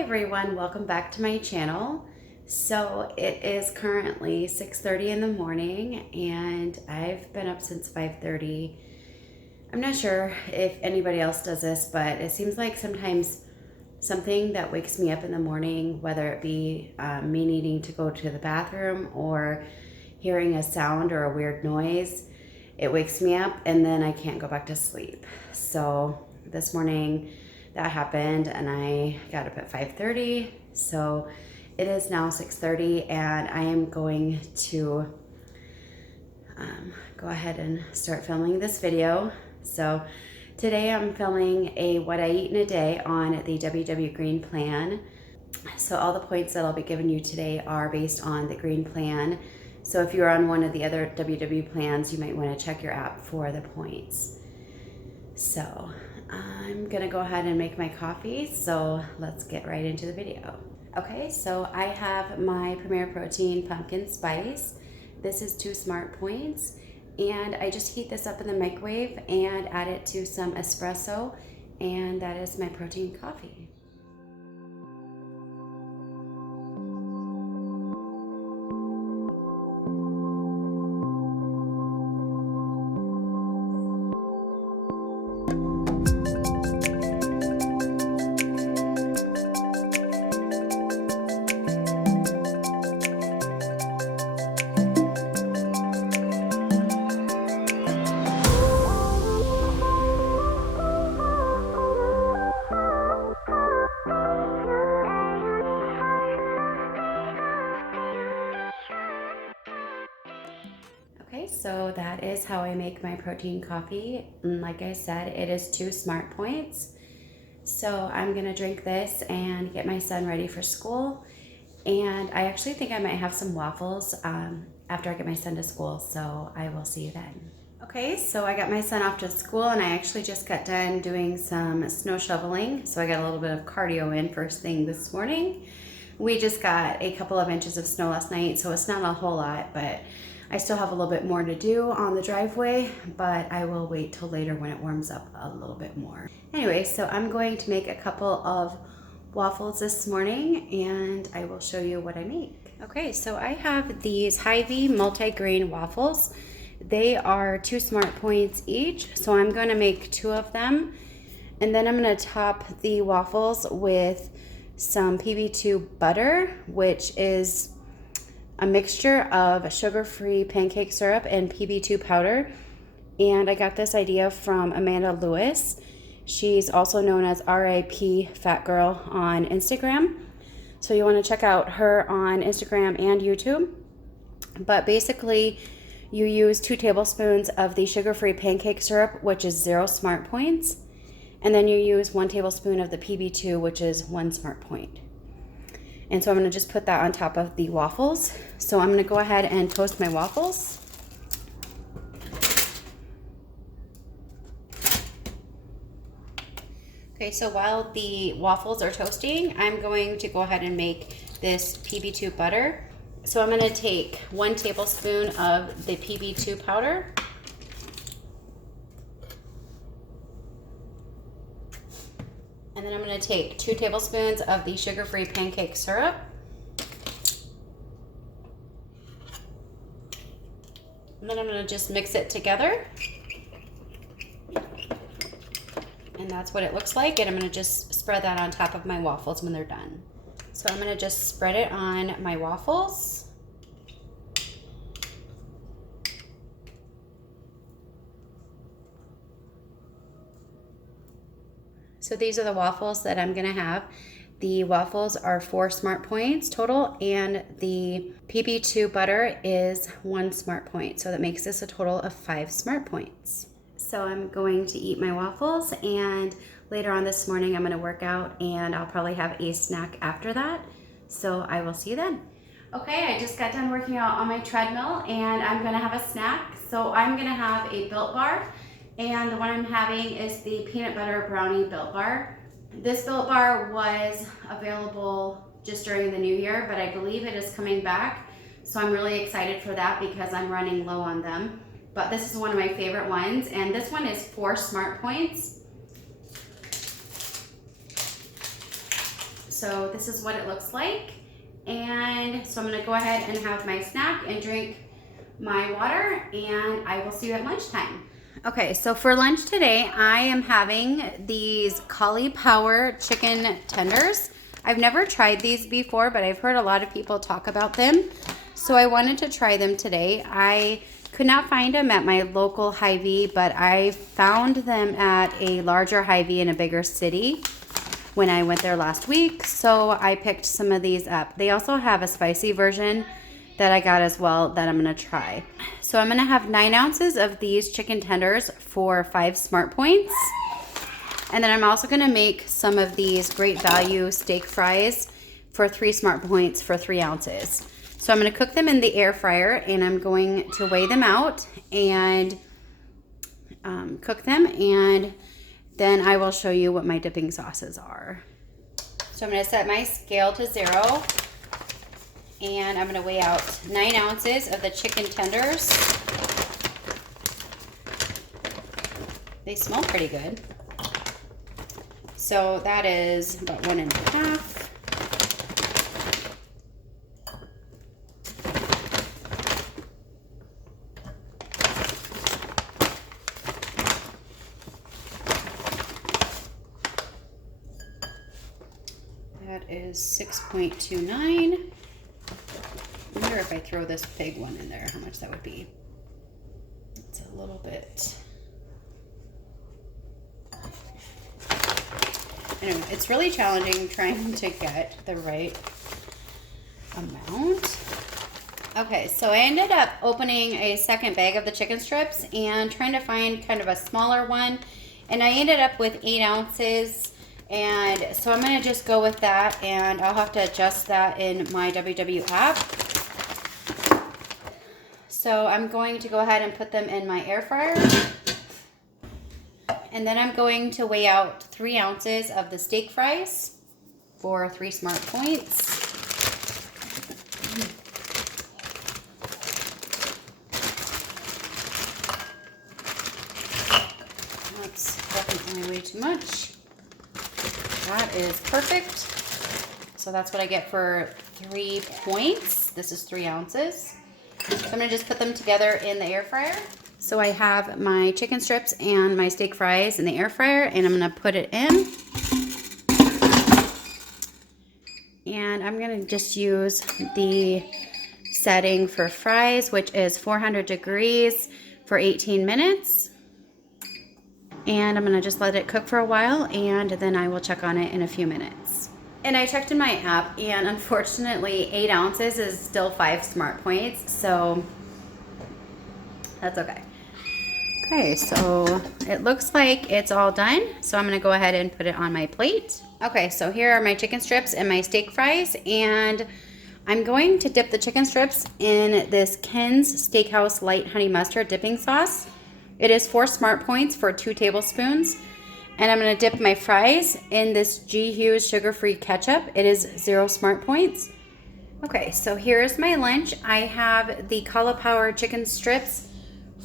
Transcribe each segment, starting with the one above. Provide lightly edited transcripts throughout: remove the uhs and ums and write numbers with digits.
Hi everyone, welcome back to my channel. So it is currently 6:30 in the morning and I've been up since 5:30. I'm not sure if anybody else does this, but it seems like sometimes something that wakes me up in the morning, whether it be me needing to go to the bathroom or hearing a sound or a weird noise, it wakes me up and then I can't go back to sleep. So this morning that happened and I got up at 5:30. So it is now 6:30 and I am going to go ahead and start filming this video. So today I'm filming a what I eat in a day on the WW Green Plan. So all the points that I'll be giving you today are based on the Green Plan. So if you're on one of the other WW plans, you might want to check your app for the points. So I'm gonna go ahead and make my coffee, so let's get right into the video. Okay, so I have my Premier Protein Pumpkin Spice. This is 2 smart points, and I just heat this up in the microwave and add it to some espresso, and that is my protein coffee. Okay, so that is how I make my protein coffee. And like I said, it is 2 smart points. So I'm gonna drink this and get my son ready for school. And I actually think I might have some waffles after I get my son to school, so I will see you then. Okay, so I got my son off to school and I actually just got done doing some snow shoveling. So I got a little bit of cardio in first thing this morning. We just got a couple of inches of snow last night, so it's not a whole lot, but I still have a little bit more to do on the driveway, but I will wait till later when it warms up a little bit more. Anyway, so I'm going to make a couple of waffles this morning and I will show you what I make. Okay, so I have these Hy-Vee multi-grain waffles. They are 2 smart points each, so I'm going to make 2 of them. And then I'm going to top the waffles with some PB2 butter, which is a mixture of sugar-free pancake syrup and PB2 powder. And I got this idea from Amanda Lewis. She's also known as RIP Fat Girl on Instagram. So you want to check out her on Instagram and YouTube. But basically, you use 2 tablespoons of the sugar-free pancake syrup, which is 0 smart points. And then you use 1 tablespoon of the PB2, which is 1 smart point. And so I'm going to just put that on top of the waffles. So I'm going to go ahead and toast my waffles. Okay, so while the waffles are toasting, I'm going to go ahead and make this PB2 butter. So I'm going to take 1 tablespoon of the PB2 powder. And then I'm going to take 2 tablespoons of the sugar-free pancake syrup. And then I'm going to just mix it together. And that's what it looks like. And I'm going to just spread that on top of my waffles when they're done. So I'm going to just spread it on my waffles. So these are the waffles that I'm gonna have. The waffles are 4 smart points total, and the PB2 butter is 1 smart point. So that makes this a total of 5 smart points. So I'm going to eat my waffles, and later on this morning I'm gonna work out and I'll probably have a snack after that. So I will see you then. Okay, I just got done working out on my treadmill and I'm gonna have a snack. So I'm gonna have a Built Bar. And the one I'm having is the peanut butter brownie Built Bar. This Built Bar was available just during the new year, but I believe it is coming back. So I'm really excited for that because I'm running low on them. But this is one of my favorite ones, and this one is 4 smart points. so this is what it looks like. And so I'm gonna go ahead and have my snack and drink my water, and I will see you at lunchtime. Okay, so for lunch today, I am having these cauliflower chicken tenders. I've never tried these before, but I've heard a lot of people talk about them. So I wanted to try them today. I could not find them at my local Hy-Vee, but I found them at a larger Hy-Vee in a bigger city when I went there last week. So I picked some of these up. They also have a spicy version that I got as well that I'm gonna try. So I'm gonna have 9 ounces of these chicken tenders for 5 Smart Points. And then I'm also gonna make some of these great value steak fries for 3 Smart Points for 3 ounces. So I'm gonna cook them in the air fryer, and I'm going to weigh them out and cook them, and then I will show you what my dipping sauces are. So I'm gonna set my scale to 0, and I'm gonna weigh out 9 ounces of the chicken tenders. They smell pretty good. So that is about 1.5. That is 6.29. I wonder if I throw this big one in there, how much that would be. It's a little bit. Anyway, it's really challenging trying to get the right amount. Okay, so I ended up opening a second bag of the chicken strips and trying to find kind of a smaller one. And I ended up with 8 ounces. And so I'm gonna just go with that, and I'll have to adjust that in my WW app. So I'm going to go ahead and put them in my air fryer. And then I'm going to weigh out 3 ounces of the steak fries for 3 Smart Points. That's definitely way too much. That is perfect. So that's what I get for 3 points. This is 3 ounces. So I'm gonna just put them together in the air fryer. So I have my chicken strips and my steak fries in the air fryer, and I'm gonna put it in. And I'm gonna just use the setting for fries, which is 400 degrees for 18 minutes. And I'm gonna just let it cook for a while, and then I will check on it in a few minutes. And I checked in my app, and unfortunately 8 ounces is still 5 Smart Points, so that's okay. Okay, so it looks like it's all done. So I'm gonna go ahead and put it on my plate. Okay, so here are my chicken strips and my steak fries, and I'm going to dip the chicken strips in this Ken's Steakhouse Light Honey Mustard dipping sauce. It is 4 Smart Points for 2 tablespoons. And I'm gonna dip my fries in this G. Hughes sugar-free ketchup. It is 0 Smart Points. Okay, so here's my lunch. I have the cauliflower chicken strips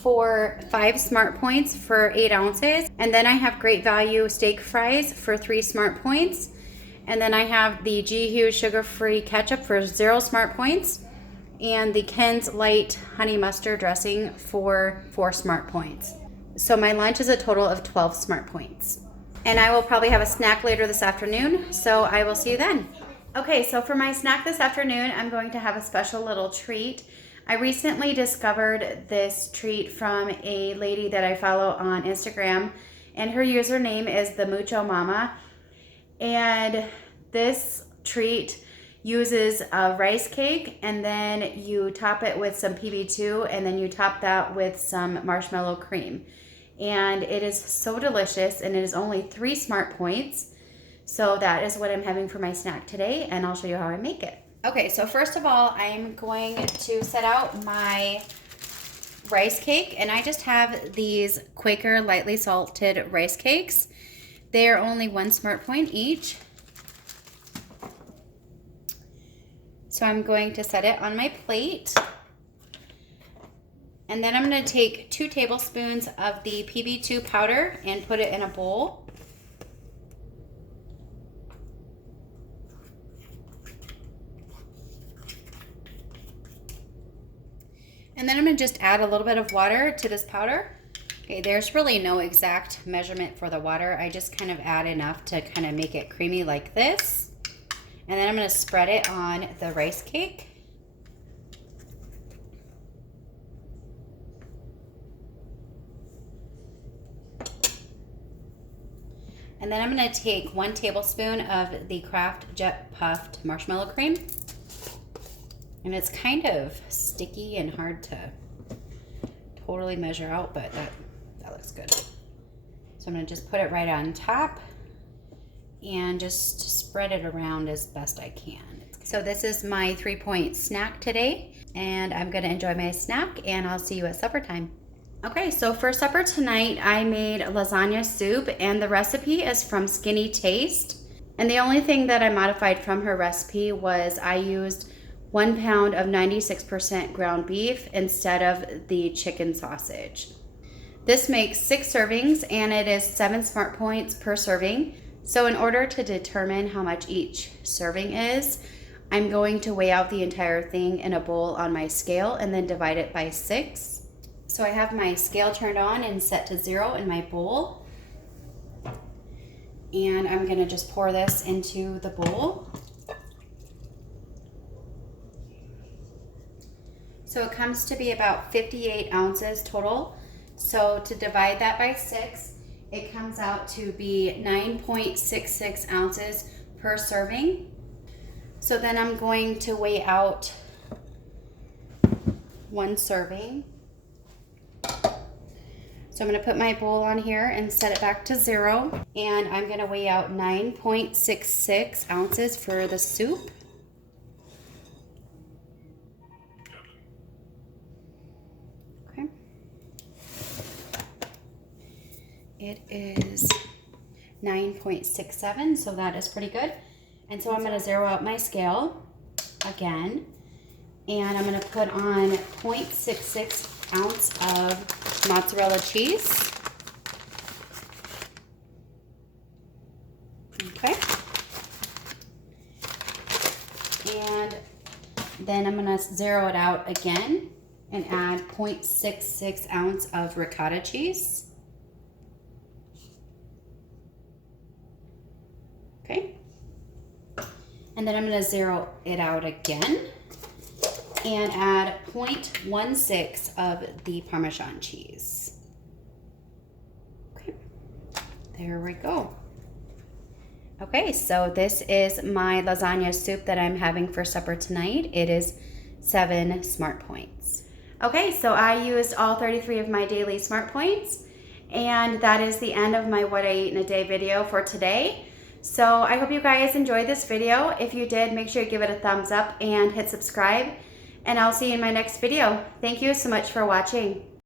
for 5 Smart Points for 8 ounces. And then I have Great Value steak fries for 3 Smart Points. And then I have the G. Hughes sugar-free ketchup for 0 Smart Points. And the Ken's Light Honey Mustard dressing for 4 Smart Points. So my lunch is a total of 12 Smart Points. And I will probably have a snack later this afternoon, so I will see you then. Okay, so for my snack this afternoon, I'm going to have a special little treat. I recently discovered this treat from a lady that I follow on Instagram, and her username is the Mucho Mama. And this treat uses a rice cake, and then you top it with some PB2, and then you top that with some marshmallow cream. And it is so delicious, and it is only 3 Smart Points. So that is what I'm having for my snack today, and I'll show you how I make it. Okay, so first of all, I'm going to set out my rice cake, and I just have these Quaker lightly salted rice cakes. They are only 1 Smart Point each. So I'm going to set it on my plate. And then I'm going to take 2 tablespoons of the PB2 powder and put it in a bowl. And then I'm gonna just add a little bit of water to this powder. Okay, there's really no exact measurement for the water. I just kind of add enough to kind of make it creamy like this. And then I'm gonna spread it on the rice cake. And then I'm gonna take 1 tablespoon of the Kraft Jet Puffed Marshmallow Cream. And it's kind of sticky and hard to totally measure out, but that looks good. So I'm gonna just put it right on top and just spread it around as best I can. So this is my 3-point snack today, and I'm gonna enjoy my snack, and I'll see you at supper time. Okay, so for supper tonight, I made lasagna soup, and the recipe is from Skinny Taste. And the only thing that I modified from her recipe was I used 1 pound of 96% ground beef instead of the chicken sausage. This makes 6 servings, and it is 7 smart points per serving. So in order to determine how much each serving is, I'm going to weigh out the entire thing in a bowl on my scale and then divide it by 6. So I have my scale turned on and set to 0 in my bowl. And I'm gonna just pour this into the bowl. So it comes to be about 58 ounces total. So to divide that by 6, it comes out to be 9.66 ounces per serving. So then I'm going to weigh out 1 serving. So I'm going to put my bowl on here and set it back to 0. And I'm going to weigh out 9.66 ounces for the soup. Okay. It is 9.67, so that is pretty good. And so I'm going to zero out my scale again. And I'm going to put on 0.66 ounce of mozzarella cheese. Okay. And then I'm going to zero it out again and add 0.66 ounce of ricotta cheese. Okay. And then I'm going to zero it out again and add 0.16 of the Parmesan cheese. Okay, there we go. Okay, so this is my lasagna soup that I'm having for supper tonight. It is 7 smart points. Okay, so I used all 33 of my daily smart points, and that is the end of my what I eat in a day video for today. So I hope you guys enjoyed this video. If you did, make sure you give it a thumbs up and hit subscribe. And I'll see you in my next video. Thank you so much for watching.